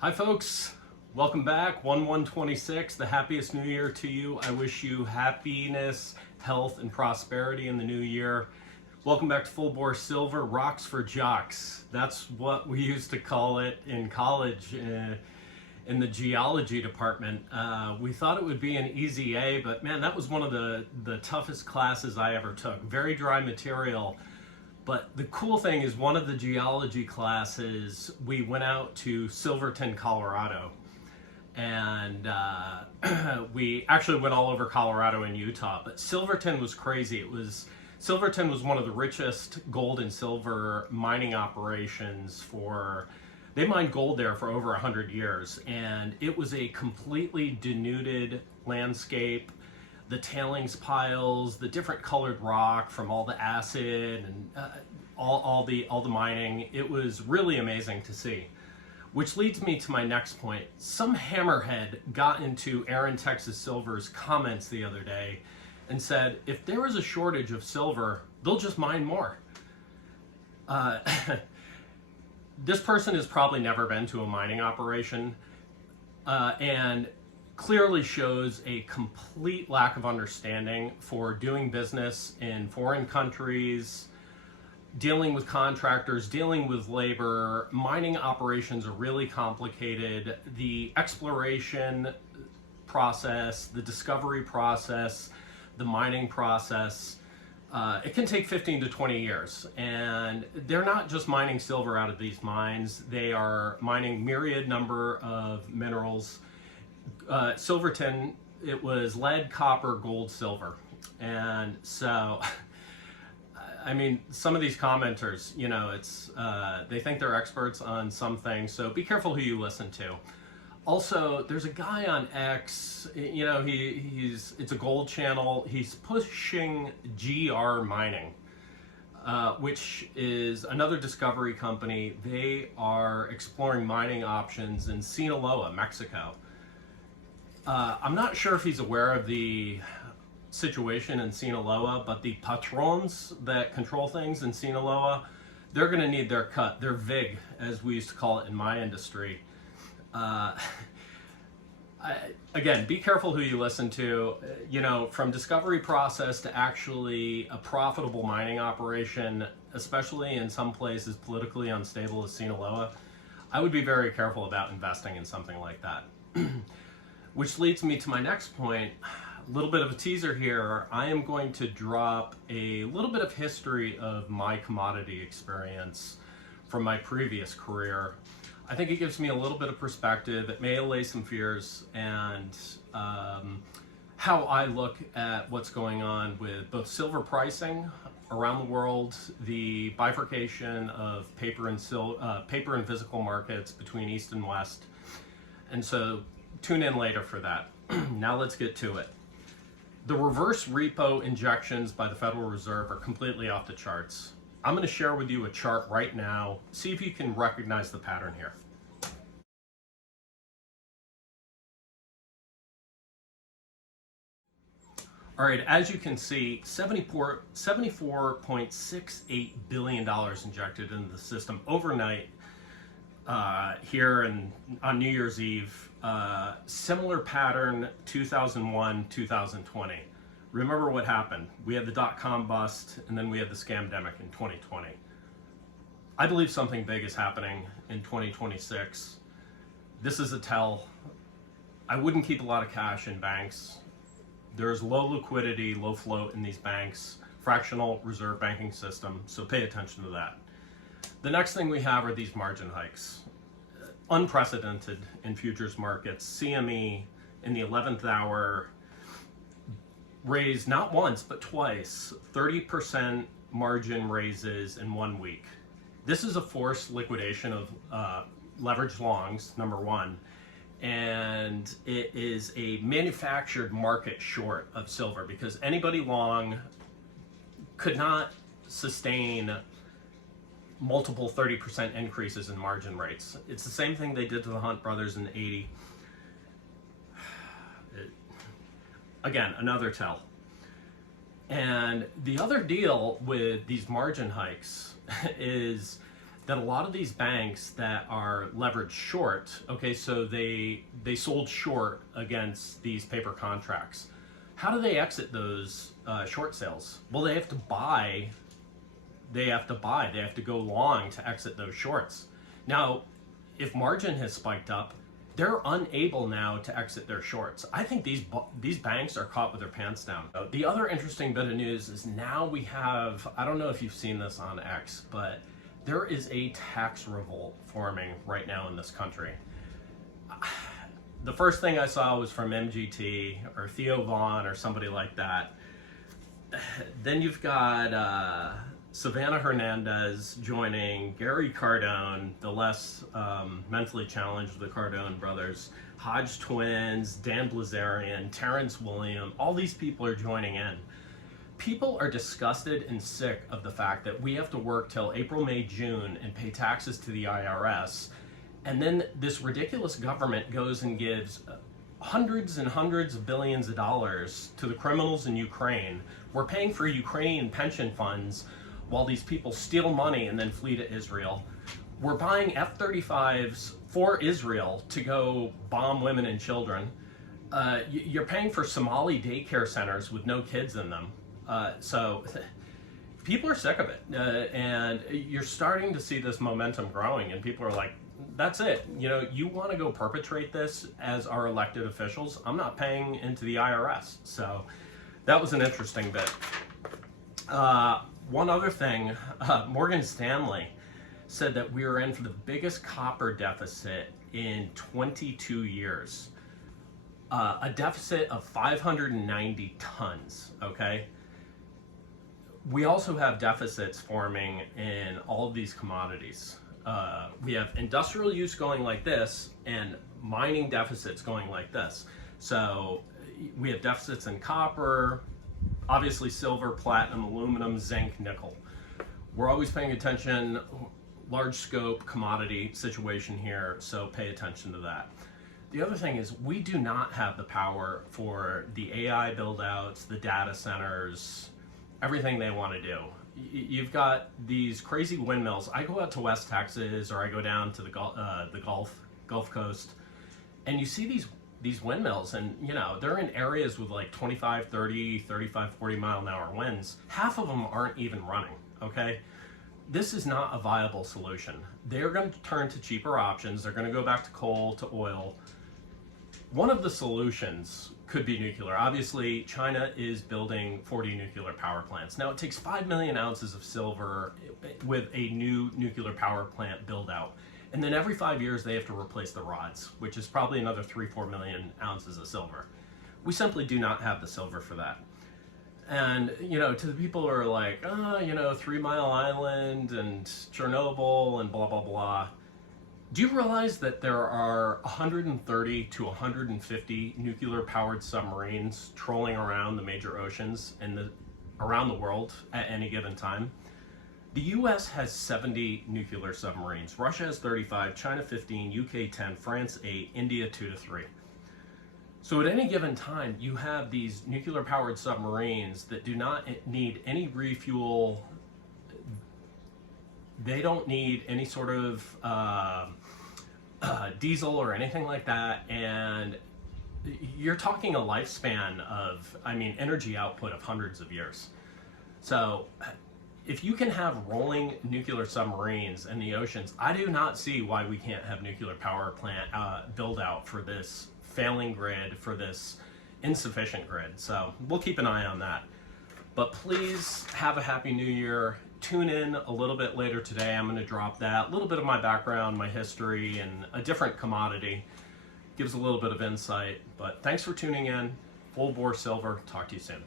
Hi folks, welcome back. 1/1/26, the happiest new year to you. I wish you happiness, health, and prosperity in the new year. Welcome back to Full Bore Silver, Rocks for Jocks. That's what we used to call it in college in the geology department. We thought it would be an easy A, but man, that was one of the toughest classes I ever took. Very dry material. But the cool thing is, one of the geology classes, we went out to Silverton, Colorado. And we actually went all over Colorado and Utah. But Silverton was crazy. Silverton was one of the richest gold and silver mining operations they mined gold there for over 100 years. And it was a completely denuded landscape. The tailings piles, the different colored rock from all the acid and all the mining. It was really amazing to see. Which leads me to my next point. Some hammerhead got into Aaron Texas Silver's comments the other day and said, if there is a shortage of silver, they'll just mine more. This person has probably never been to a mining operation and clearly shows a complete lack of understanding for doing business in foreign countries, dealing with contractors, dealing with labor. Mining operations are really complicated. The exploration process, the discovery process, the mining process, it can take 15 to 20 years. And they're not just mining silver out of these mines. They are mining myriad number of minerals. Silverton, it was lead, copper, gold, silver. And so, I mean, some of these commenters, they think they're experts on some things, so be careful who you listen to. Also, there's a guy on X, it's a gold channel, he's pushing GR Mining, which is another discovery company. They are exploring mining options in Sinaloa, Mexico. I'm not sure if he's aware of the situation in Sinaloa, but the patrons that control things in Sinaloa, they're going to need their cut, their VIG, as we used to call it in my industry. Again, be careful who you listen to. From discovery process to actually a profitable mining operation, especially in some places politically unstable as Sinaloa, I would be very careful about investing in something like that. Which leads me to my next point, a little bit of a teaser here. I am going to drop a little bit of history of my commodity experience from my previous career. I think it gives me a little bit of perspective. It may allay some fears, and how I look at what's going on with both silver pricing around the world, the bifurcation of paper and physical markets between East and West. And so tune in later for that. Now let's get to it. The reverse repo injections by the Federal Reserve are completely off the charts. I'm going to share with you a chart right now. See if you can recognize the pattern here. All right, as you can see, $74.68 billion injected into the system overnight here on New Year's Eve. Similar pattern 2001, 2020. Remember what happened. We had the dot-com bust, and then we had the scamdemic in 2020. I believe something big is happening in 2026. This is a tell. I wouldn't keep a lot of cash in banks. There's low liquidity, low float in these banks, fractional reserve banking system, so pay attention to that. The next thing we have are these margin hikes. Unprecedented in futures markets. CME in the 11th hour raised not once but twice 30% margin raises in 1 week. This is a forced liquidation of leveraged longs, number one, and it is a manufactured market short of silver because anybody long could not sustain multiple 30% increases in margin rates. It's the same thing they did to the Hunt brothers in '80. Again, another tell. And the other deal with these margin hikes is that a lot of these banks that are leveraged short, okay, so they sold short against these paper contracts. How do they exit those short sales? Well, they have to buy. They have to go long to exit those shorts. Now, if margin has spiked up, they're unable now to exit their shorts. I think these banks are caught with their pants down. The other interesting bit of news is now we have, I don't know if you've seen this on X, but there is a tax revolt forming right now in this country. The first thing I saw was from MGT or Theo Vaughn or somebody like that. Then you've got Savannah Hernandez joining Gary Cardone, the less mentally challenged of the Cardone brothers, Hodge twins, Dan Blazarian, Terrence William, all these people are joining in. People are disgusted and sick of the fact that we have to work till April, May, June and pay taxes to the IRS. And then this ridiculous government goes and gives hundreds and hundreds of billions of dollars to the criminals in Ukraine. We're paying for Ukrainian pension funds while these people steal money and then flee to Israel. We're buying F-35s for Israel to go bomb women and children. You're paying for Somali daycare centers with no kids in them. So people are sick of it. And you're starting to see this momentum growing, and people are like, that's it. You know, you want to go perpetrate this as our elected officials? I'm not paying into the IRS. So that was an interesting bit. One other thing, Morgan Stanley said that we were in for the biggest copper deficit in 22 years. A deficit of 590 tons, okay? We also have deficits forming in all of these commodities. We have industrial use going like this and mining deficits going like this. So we have deficits in copper, obviously silver, platinum, aluminum, zinc, nickel. We're always paying attention, large scope commodity situation here, so pay attention to that. The other thing is we do not have the power for the AI build-outs, the data centers, everything they want to do. You've got these crazy windmills. I go out to West Texas or I go down to the Gulf Coast, and you see these windmills, and you know, they're in areas with like 25, 30, 35, 40 mile an hour winds. Half of them aren't even running, okay? This is not a viable solution. They're going to turn to cheaper options. They're going to go back to coal, to oil. One of the solutions could be nuclear. Obviously, China is building 40 nuclear power plants. Now, it takes 5 million ounces of silver with a new nuclear power plant build out. And then every 5 years, they have to replace the rods, which is probably another 3-4 million ounces of silver. We simply do not have the silver for that. And, you know, to the people who are like, you know, 3 Mile Island and Chernobyl and blah, blah, blah. Do you realize that there are 130 to 150 nuclear-powered submarines trolling around the major oceans and around the world at any given time? The US has 70 nuclear submarines. Russia has 35, China 15, UK 10, France 8, India 2 to 3. So at any given time, you have these nuclear-powered submarines that do not need any refuel. They don't need any sort of diesel or anything like that, and you're talking a lifespan of, I mean, energy output of hundreds of years. So if you can have rolling nuclear submarines in the oceans, I do not see why we can't have nuclear power plant build out for this failing grid, for this insufficient grid. So we'll keep an eye on that. But please have a happy new year. Tune in a little bit later today. I'm going to drop that, a little bit of my background, my history, and a different commodity. Gives a little bit of insight. But thanks for tuning in. Full bore silver. Talk to you soon.